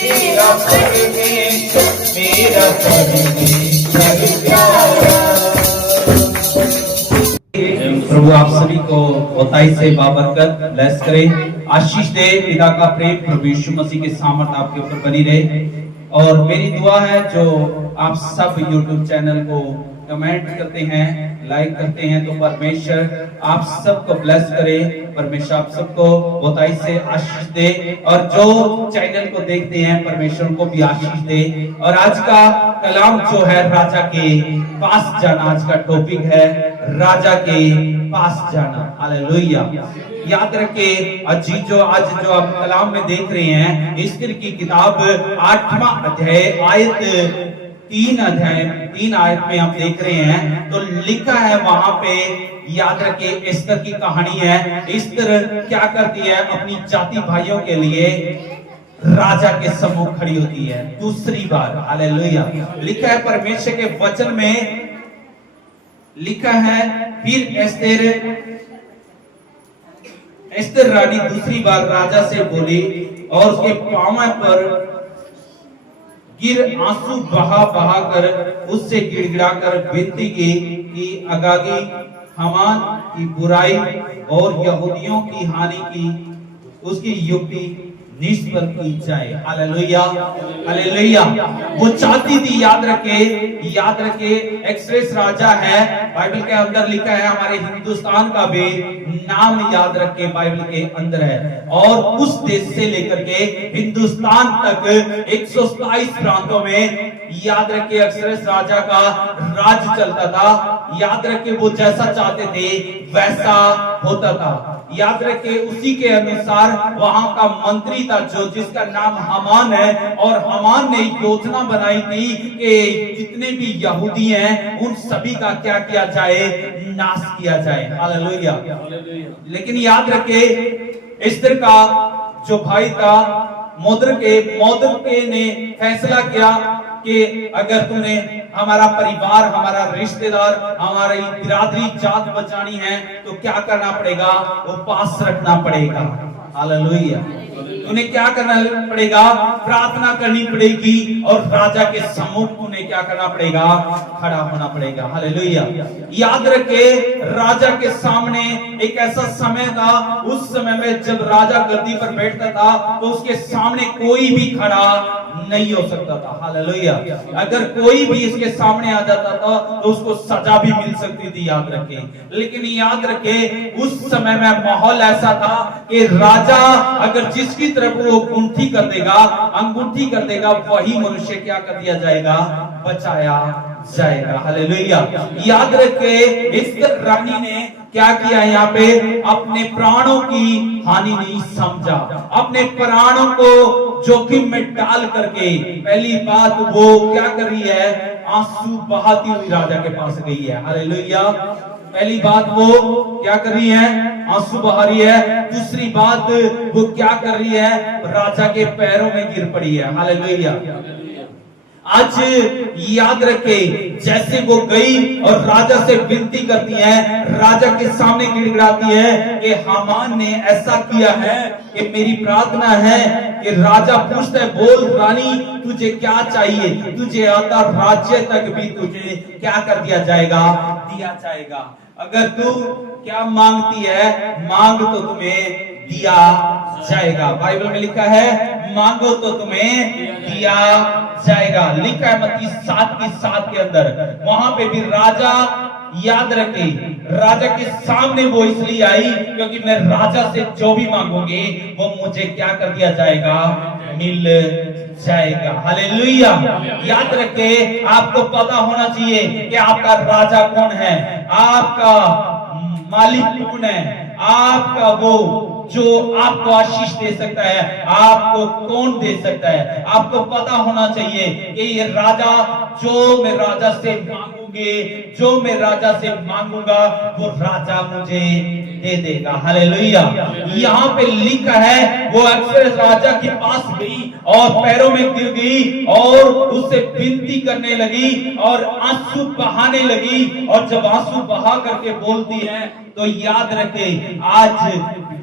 मेरा परमेश्वर प्यारा। प्रभु आप सभी को बहुताई से बाबरकत ब्लेस करे, आशीष दे। पिता का प्रेम प्रभु यीशु मसीह की सामर्थ आपके ऊपर बनी रहे। और मेरी दुआ है जो आप सब यूट्यूब चैनल को कमेंट करते हैं, लाइक करते हैं, तो परमेश्वर आप सबको ब्लेस करे, परमेश्वर आप सबको बहुताई से आशीष दे। और जो चैनल को देखते हैं परमेश्वर को भी आशीष दे। और आज का कलाम जो है राजा के पास जाना, आज का टॉपिक है राजा के पास जाना। हालेलुया। याद रखें आज जो आप कलाम में देख रहे हैं, एस्तर की किताब 8वां अध्याय आयत 3 आयत में हम देख रहे हैं, तो लिखा है वहां पे, याद रखिए एस्तर की कहानी है। एस्तर क्या करती है, अपनी जाति भाइयों के लिए राजा के सम्मुख खड़ी होती है दूसरी बार। हालेलुया। लिखा है परमेश्वर के वचन में, लिखा है फिर एस्तर रानी दूसरी बार राजा से बोली और उसके पांव पर गिर आंसू बहा कर उससे गिड़गिड़ा कर विनती की कि अगागी हामान की बुराई और यहूदियों की हानि की उसकी युक्ति निष्फल की जाए। Hallelujah, hallelujah. वो चाहती थी, याद रखे एक्सप्रेस राजा है, बाइबल के अंदर लिखा है, हमारे हिंदुस्तान का भी नाम याद रखे बाइबल के अंदर है। और उस देश से लेकर के हिंदुस्तान तक 127 प्रांतों में याद रखे एक्सप्रेस राजा का राज चलता था। याद रखे वो जैसा चाहते थे वैसा होता था। याद रखे उसी के अनुसार वहां का मंत्री था जो जिसका नाम हामान है, और हामान ने योजना बनाई थी कि जितने भी यहूदी हैं उन सभी का क्या किया जाए, नाश किया जाए। हालेलुया। लेकिन याद रखे एस्तर का जो भाई था मोर्देkai ने फैसला किया कि अगर तूने हमारा परिवार, हमारा रिश्तेदार, हमारी बिरादरी जात बचानी है तो क्या करना पड़ेगा, उपवास रखना पड़ेगा। हालेलुया। उन्हें क्या करना पड़ेगा, प्रार्थना करनी पड़ेगी और राजा के सम्मुख उन्हें क्या करना पड़ेगा, खड़ा होना पड़ेगा। हालेलुया। याद रखे राजा के सामने एक ऐसा समय था, उस समय में जब राजा गद्दी पर बैठता था तो उसके सामने कोई भी खड़ा नहीं हो सकता था। हालेलुया। अगर कोई भी इसके सामने आ जाता था तो उसको सजा भी मिल सकती थी, याद रखे। लेकिन याद रखे उस समय में माहौल ऐसा था कि राजा अगर जिसकी तरफ वो अंगूठी कर देगा वही मनुष्य क्या कर दिया जाएगा, बचाया जाएगा। हालेलुया। याद रखे एस्तर रानी ने क्या किया, यहाँ पे अपने प्राणों की हानि नहीं समझा, अपने प्राणों को जोखिम में डाल करके पहली बात वो क्या कर रही है, आंसू बहाती हुई राजा के पास गई है। हालेलुया। पहली बात वो क्या कर रही है, आंसू बहा रही है। दूसरी बात वो क्या कर रही है, राजा के पैरों में गिर पड़ी है। हालेलुया। आज याद रखे जैसे वो गई और राजा से विनती करती है, राजा के सामने गिड़गिड़ाती है कि हामान ने ऐसा किया है कि मेरी प्रार्थना है कि राजा पूछता है, बोल रानी तुझे क्या चाहिए, तुझे आता राज्य तक भी तुझे क्या कर दिया जाएगा, दिया जाएगा। अगर तू क्या मांगती है, मांग तो तुम्हें दिया जाएगा। बाइबल में लिखा है मांगो तो तुम्हें दिया जाएगा। लिखा है मत्ती 7:7 के अंदर। वहां पे भी राजा, याद रखे राजा के सामने वो इसलिए आई क्योंकि मैं राजा से जो भी मांगूंगी वो मुझे क्या कर दिया जाएगा, मिल जाएगा। हालेलुया। याद रखे आपको पता होना चाहिए कि आपका राजा कौन है, आपका मालिक कौन है, आपका वो जो आपको आशीष दे सकता है, आपको कौन दे सकता है। आपको पता होना चाहिए कि ये राजा जो मैं राजा से मांगूंगी, जो मैं राजा से मांगूंगा वो राजा मुझे दे देगा। हालेलुया। यहाँ पे लिखा है वो अक्सर राजा के पास गई और पैरों में गिर गई और उससे विनती करने लगी और आंसू बहाने लगी। और जब आंसू बहा करके बोलती है तो याद रखे आज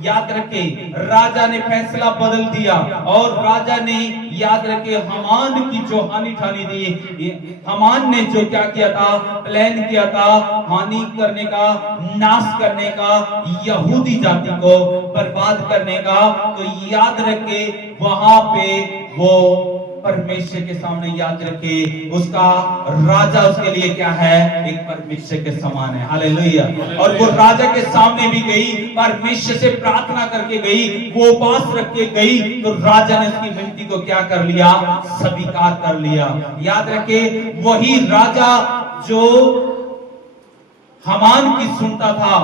याद रखे राजा ने फैसला बदल दिया और राजा ने याद रखे हामान की जो हानि ठानी दी। हामान ने जो क्या किया था, प्लान किया था हानि करने का, नाश करने का, यहूदी जाति को बर्बाद करने का। तो याद रखे वहां पे वो परमेश्वर के सामने याद रखे उसका राजा उसके लिए क्या है, एक परमेश्वर के समान है। हालेलुया। और वो राजा के सामने भी गई, परमेश्वर से प्रार्थना करके गई, वो उपास रख के गई, तो राजा ने उसकी विनती को क्या कर लिया, स्वीकार कर लिया। याद रखे वही राजा जो हामान की सुनता था,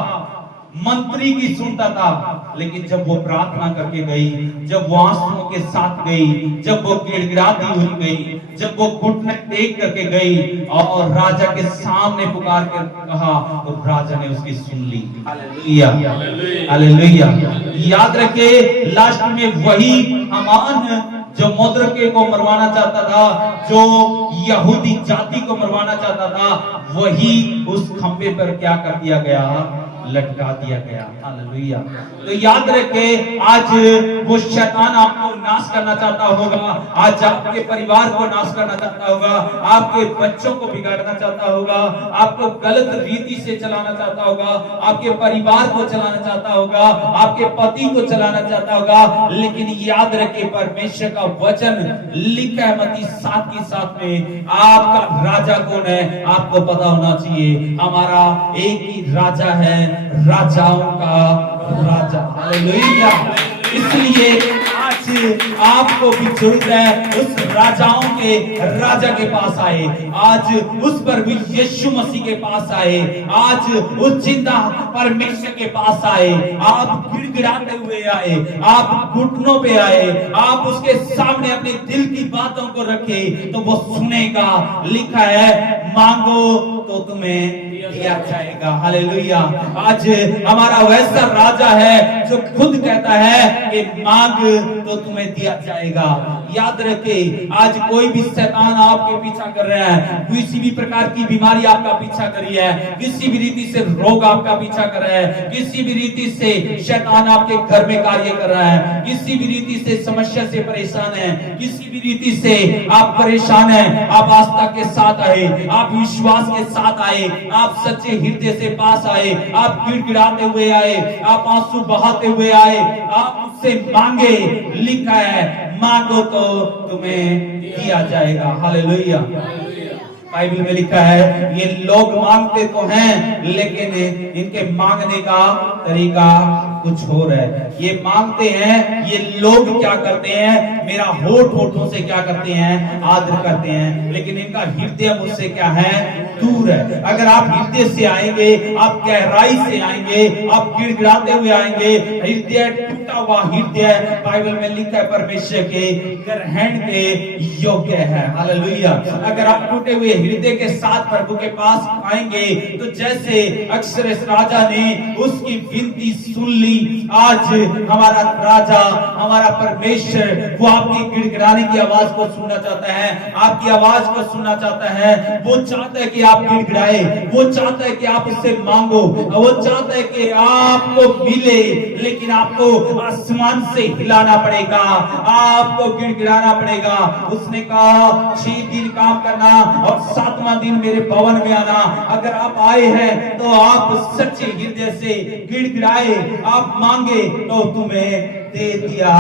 मंत्री की सुनता था, लेकिन जब वो प्रार्थना करके गई, जब वो आंसुओं के साथ गई, जब वो गिड़गिड़ाती हुई गई, जब वो घुटने टेक करके गई और राजा के सामने पुकार कर कहा, तो राजा ने उसकी सुन ली। Hallelujah, hallelujah. याद रखे लास्ट में वही हामान जो मोर्देकै को मरवाना चाहता था, जो यहूदी जाति को मरवाना चाहता था, वही उस खंबे पर क्या कर दिया गया, लटका दिया गया। हालेलुया। तो याद रखे आज वो शैतान आपको नाश करना चाहता होगा, आज आपके परिवार को नाश करना चाहता होगा, आपके बच्चों को बिगाड़ना चाहता होगा, आपको गलत रीति से चलाना चाहता होगा, आपके परिवार को चलाना चाहता होगा, आपके पति को चलाना चाहता होगा। लेकिन याद रखे परमेश्वर का वचन लिखा है मत्ती 7:7 में, आपका राजा कौन है आपको पता होना चाहिए। हमारा एक ही राजा है, राजाओं का राजा। हालेलुया। इसलिए आज आपको भी जरूरत है उस राजाओं के राजा के पास आए, आज उस पर भी यीशु मसीह के पास आए, आज उस जिंदा परमेश्वर के पास आए। आप गिड़गिड़ाते हुए आए, आप घुटनों पे आए, आप उसके सामने अपने दिल की बातों को रखे तो वो सुनेगा। लिखा है मांगो तो तुम्हें दिया जाएगा। हालेलुया। आज हमारा वैसा राजा है जो खुद कहता है कि मांग तो तुम्हें दिया जाएगा। याद रखे आज कोई भी शैतान आपके पीछा कर रहा है, किसी भी प्रकार की बीमारी आपका पीछा कर रही है, किसी भी रीति से रोग आपका पीछा कर रहा है, किसी भी रीति से शैतान आपके घर में कार्य कर रहा है, किसी भी रीति से समस्या से परेशान है, किसी भी रीति से आप परेशान हैं, आप आस्था के साथ आए, आप विश्वास के साथ आए, आप सच्चे हृदय से पास आए, आप गिड़गिड़ाते हुए आए, आप आंसू बहाते हुए आए, आप उससे मांगे। लिखा है मांगो तो तुम्हें दिया जाएगा। हालेलुया। बाइबल में लिखा है ये लोग मांगते तो हैं लेकिन इनके मांगने का तरीका कुछ और है। ये मांगते हैं, ये लोग क्या करते हैं, मेरा होठ होठों से क्या करते हैं, आदर करते हैं, लेकिन इनका हृदय मुझसे क्या है, दूर है। अगर आप हृदय से आएंगे, आप गहराई से आएंगे, आप गिड़गिड़ाते हुए आएंगे, हृदय टूटा हुआ हृदय बाइबल में लिखा है परमेश्वर के ग्रहण के योग्य है। हालेलुया। अगर आप टूटे हुए हृदय के साथ प्रभु के पास आएंगे तो जैसे अक्सर इस राजा ने उसकी विनती सुन ली, आज हमारा राजा, हमारा परमेश्वर वो आपकी गिड़गिड़ाने की आवाज को सुनना चाहता है, आपकी आवाज को सुनना चाहता है। वो चाहता है कि आप गिड़गिड़ाए, वो चाहता है कि आप उससे मांगो, वो चाहता है कि आपको मिले, लेकिन आपको आसमान से हिलाना पड़ेगा, आपको गिड़गिड़ाना पड़ेगा। उसने कहा 6 दिन काम करना और 7वां दिन मेरे भवन में आना। अगर आप आए हैं तो आप सच्चे हृदय से गिड़गिड़ाए, आप मांगे तो तुम्हें दे दिया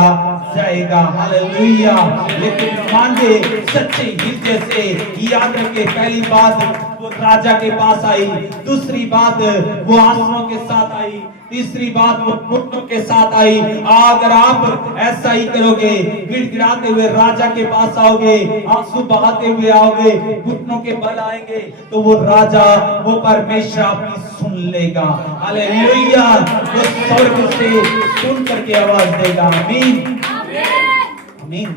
जाएगा। हालेलुया। लेकिन मांगे सच्चे हृदय से। याद रखे पहली बात वो राजा के पास आई, दूसरी बात वो आंसुओं के साथ आई, तीसरी बात वो घुटनों के साथ आई। अगर आप ऐसा ही करोगे, गिड़गिड़ाते हुए राजा के पास आओगे, आंसू बहाते हुए आओगे, घुटनों के बल आएंगे, तो वो राजा, वो परमेश्वर आपकी सुन लेगा। हालेलुया। वो स्वर्ग से सुन करके आवाज देगा। आमीन, आमीन।